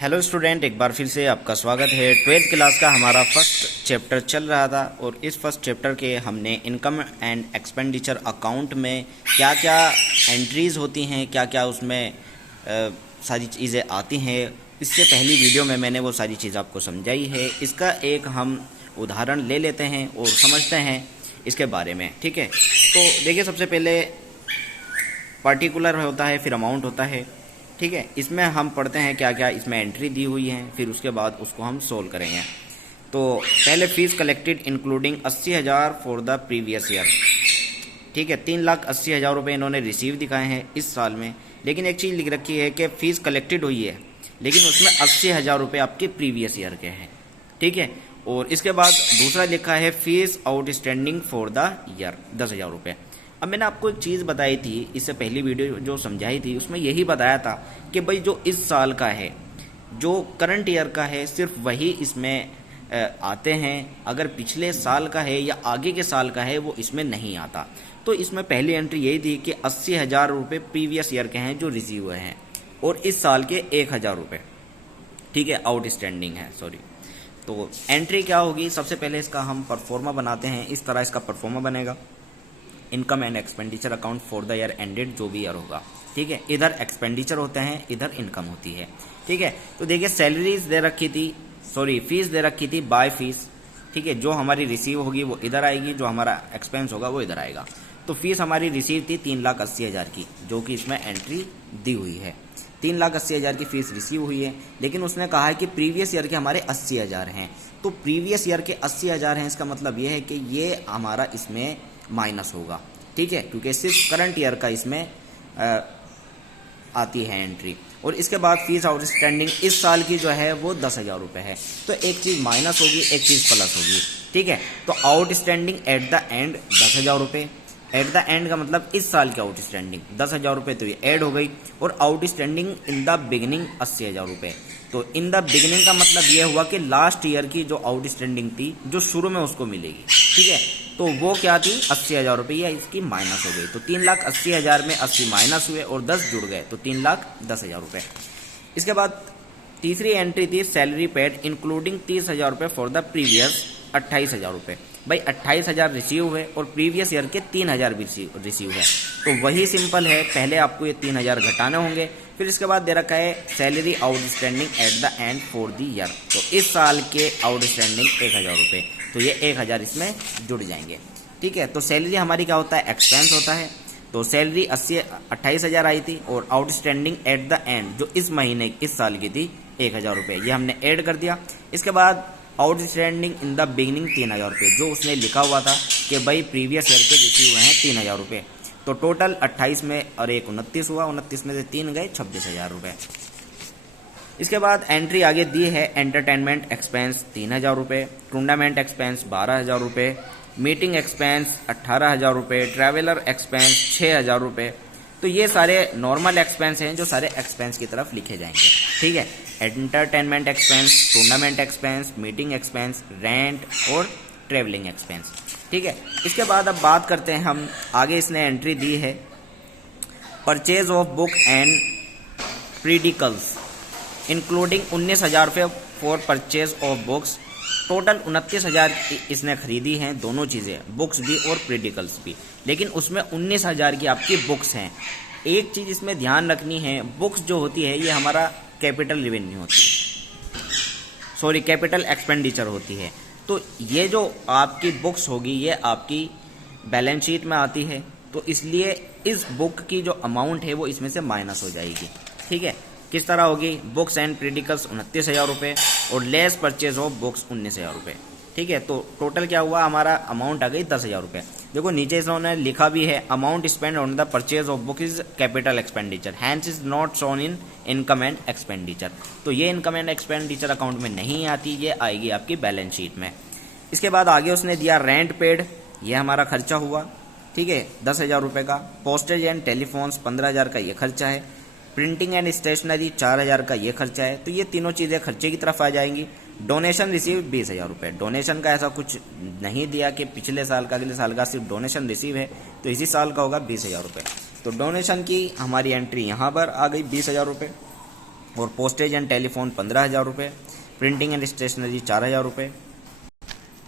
Hello student, एक बार फिर से आपका स्वागत है। 12th क्लास का हमारा फर्स्ट चैप्टर चल रहा था और इस फर्स्ट चैप्टर के हमने इनकम एंड एक्सपेंडिचर अकाउंट में क्या क्या एंट्रीज़ होती हैं, क्या क्या उसमें सारी चीज़ें आती हैं। इससे पहली वीडियो में मैंने वो सारी चीज़ आपको समझाई है। इसका एक हम उदाहरण ले लेते हैं और समझते हैं इसके बारे में। ठीक है, तो देखिए, सबसे पहले पार्टिकुलर होता है, फिर अमाउंट होता है। ठीक है, इसमें हम पढ़ते हैं क्या क्या इसमें एंट्री दी हुई है, फिर उसके बाद उसको हम सोल्व करेंगे। तो पहले fees collected including 80,000 for the previous year. ठीक है, 3,80,000 रुपये इन्होंने रिसीव दिखाए हैं इस साल में। लेकिन एक चीज़ लिख रखी है कि फ़ीस कलेक्टेड हुई है, लेकिन उसमें 80,000 रुपये आपके प्रीवियस ईयर के हैं। ठीक है, और इसके बाद दूसरा लिखा है fees outstanding for the year 10,000 रुपये। अब मैंने आपको एक चीज़ बताई थी, इससे पहली वीडियो जो समझाई थी उसमें यही बताया था कि भाई जो इस साल का है, जो करंट ईयर का है, सिर्फ वही इसमें आते हैं। अगर पिछले साल का है या आगे के साल का है वो इसमें नहीं आता। तो इसमें पहली एंट्री यही थी कि 80,000 रुपये प्रीवियस ईयर के हैं जो रिसीव हुए हैं, और इस साल के 1,000 रुपये, ठीक है, आउटस्टैंडिंग है, सॉरी। तो एंट्री क्या होगी, सबसे पहले इसका हम परफॉर्मा बनाते हैं। इस तरह इसका परफॉर्मा बनेगा, income and expenditure account for the year ended, जो भी ईयर होगा। ठीक है, इधर एक्सपेंडिचर होते हैं, इधर इनकम होती है। ठीक है, तो देखिए सैलरीज दे रखी थी, सॉरी फीस दे रखी थी बाय फीस। ठीक है, जो हमारी रिसीव होगी वो इधर आएगी, जो हमारा एक्सपेंस होगा वो इधर आएगा। तो फीस हमारी रिसीव थी 3,80,000 की, जो कि इसमें एंट्री दी हुई है। 3,80,000 की फीस रिसीव हुई है, लेकिन उसने कहा है कि प्रीवियस ईयर के हमारे 80,000 हैं। तो प्रीवियस ईयर के 80,000 हैं, इसका मतलब ये है कि ये हमारा इसमें माइनस होगा। ठीक है, क्योंकि सिर्फ करंट ईयर का इसमें आती है एंट्री। और इसके बाद फीस आउटस्टैंडिंग इस साल की जो है वो 10,000 रुपये है। तो एक चीज़ माइनस होगी, एक चीज़ प्लस होगी। ठीक है, तो आउटस्टैंडिंग एट द एंड 10,000 रुपये। एट द एंड का मतलब इस साल की आउटस्टैंडिंग 10,000 रुपये, तो ये ऐड हो गई। और आउटस्टैंडिंग इन द बिगिनिंग 80,000 रुपये। तो इन द बिगिनिंग का मतलब ये हुआ कि लास्ट ईयर की जो आउटस्टैंडिंग थी, जो शुरू में उसको मिलेगी। ठीक है, तो वो क्या थी, 80,000 रुपये, या इसकी माइनस हो गई। तो 3,80,000 में 80 माइनस हुए और 10 जुड़ गए, तो 3,10,000 रुपये। इसके बाद तीसरी एंट्री थी सैलरी पेड इंक्लूडिंग 30,000 रुपये फॉर द प्रीवियस 28,000 रुपये। भाई 28,000 रिसीव हुए और प्रीवियस ईयर के 3,000 भी रिसीव है। तो वही सिंपल है, पहले आपको ये 3,000 घटाने होंगे। फिर इसके बाद दे रखा है salary outstanding at the end for the year. तो इस साल के आउटस्टैंडिंग 1,000 रुपये, तो ये 1,000 इसमें जुड़ जाएंगे। ठीक है, तो सैलरी हमारी क्या होता है, एक्सपेंस होता है। तो सैलरी 28,000 आई थी और आउटस्टैंडिंग एट द एंड जो इस महीने इस साल की थी 1,000 रुपये, ये हमने ऐड कर दिया। इसके बाद आउटस्टैंडिंग इन द बिगिनिंग 3,000 रुपये, जो उसने लिखा हुआ था कि भाई प्रीवियस ईयर के रिसीव हुए हैं 3,000 रुपये। तो टोटल 28 में और 29 हुआ, 29 में से 3 गए, 26,000 रुपये। इसके बाद एंट्री आगे दी है एंटरटेनमेंट एक्सपेंस 3,000 रुपये, टूर्नामेंट एक्सपेंस 12,000 रुपये, मीटिंग एक्सपेंस 18,000 रुपये, ट्रैवलर एक्सपेंस 6,000 रुपये। तो ये सारे नॉर्मल एक्सपेंस हैं जो सारे एक्सपेंस की तरफ लिखे जाएंगे। ठीक है, entertainment expense, tournament expense, meeting expense, rent और ट्रैवलिंग एक्सपेंस। ठीक है, इसके बाद अब बात करते हैं हम आगे। इसने एंट्री दी है purchase of book and periodicals including 19,000 रुपये for purchase of books. Total 29,000 इसने खरीदी हैं, दोनों चीज़ें, बुक्स भी और प्रीडिकल्स भी। लेकिन उसमें 19,000 की आपकी बुक्स हैं। एक चीज़ इसमें ध्यान रखनी है, बुक्स जो होती है ये हमारा कैपिटल रेवेन्यू होती है, सॉरी कैपिटल एक्सपेंडिचर होती है। तो ये जो आपकी बुक्स होगी ये आपकी बैलेंस शीट में आती है, तो इसलिए इस बुक की जो अमाउंट है वो इसमें से माइनस हो जाएगी। ठीक है, किस तरह होगी, बुक्स एंड प्रीडिकल्स 29,000 रुपये और लेस परचेज ऑफ बुक्स 19,000 रुपये। ठीक है, तो टोटल क्या हुआ, हमारा अमाउंट आ गई 10,000 रुपये। देखो नीचे इन्होंने लिखा भी है amount spend on the purchase of book is capital expenditure hence is not shown in income and expenditure. तो ये इनकम एंड एक्सपेंडिचर अकाउंट में नहीं आती, ये आएगी आपकी बैलेंस शीट में। इसके बाद आगे उसने दिया रेंट पेड, ये हमारा खर्चा हुआ। ठीक है, 10,000 रुपये का। पोस्टेज एंड टेलीफोन्स 15,000 का ये खर्चा है। प्रिंटिंग एंड स्टेशनरी 4,000 का ये खर्चा है। तो ये तीनों चीज़ें खर्चे की तरफ आ जाएंगी। डोनेशन रिसीव 20,000 रुपये। डोनेशन का ऐसा कुछ नहीं दिया कि पिछले साल का अगले साल का, सिर्फ डोनेशन रिसीव है, तो इसी साल का होगा 20,000 रुपये। तो डोनेशन की हमारी एंट्री यहाँ पर आ गई 20,000 रुपये। और पोस्टेज एंड टेलीफोन 15,000 रुपये, प्रिंटिंग एंड स्टेशनरी 4,000 रुपये।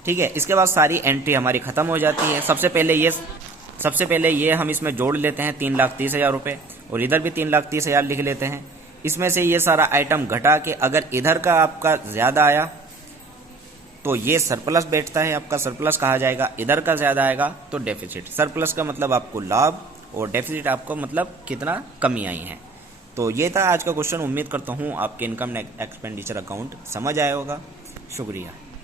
ठीक है, इसके बाद सारी एंट्री हमारी ख़त्म हो जाती है। सबसे पहले ये हम इसमें जोड़ लेते हैं 3,30,000 रुपये, और इधर भी 3,30,000 लिख लेते हैं। इसमें से ये सारा आइटम घटा के अगर इधर का आपका ज़्यादा आया तो ये सरप्लस बैठता है, आपका सरप्लस कहा जाएगा। इधर का ज़्यादा आएगा तो डेफिसिट। सरप्लस का मतलब आपको लाभ और डेफिसिट आपको मतलब कितना कमी आई है। तो ये था आज का क्वेश्चन। उम्मीद करता हूँ आपके इनकम एक्सपेंडिचर अकाउंट समझ आया होगा। शुक्रिया।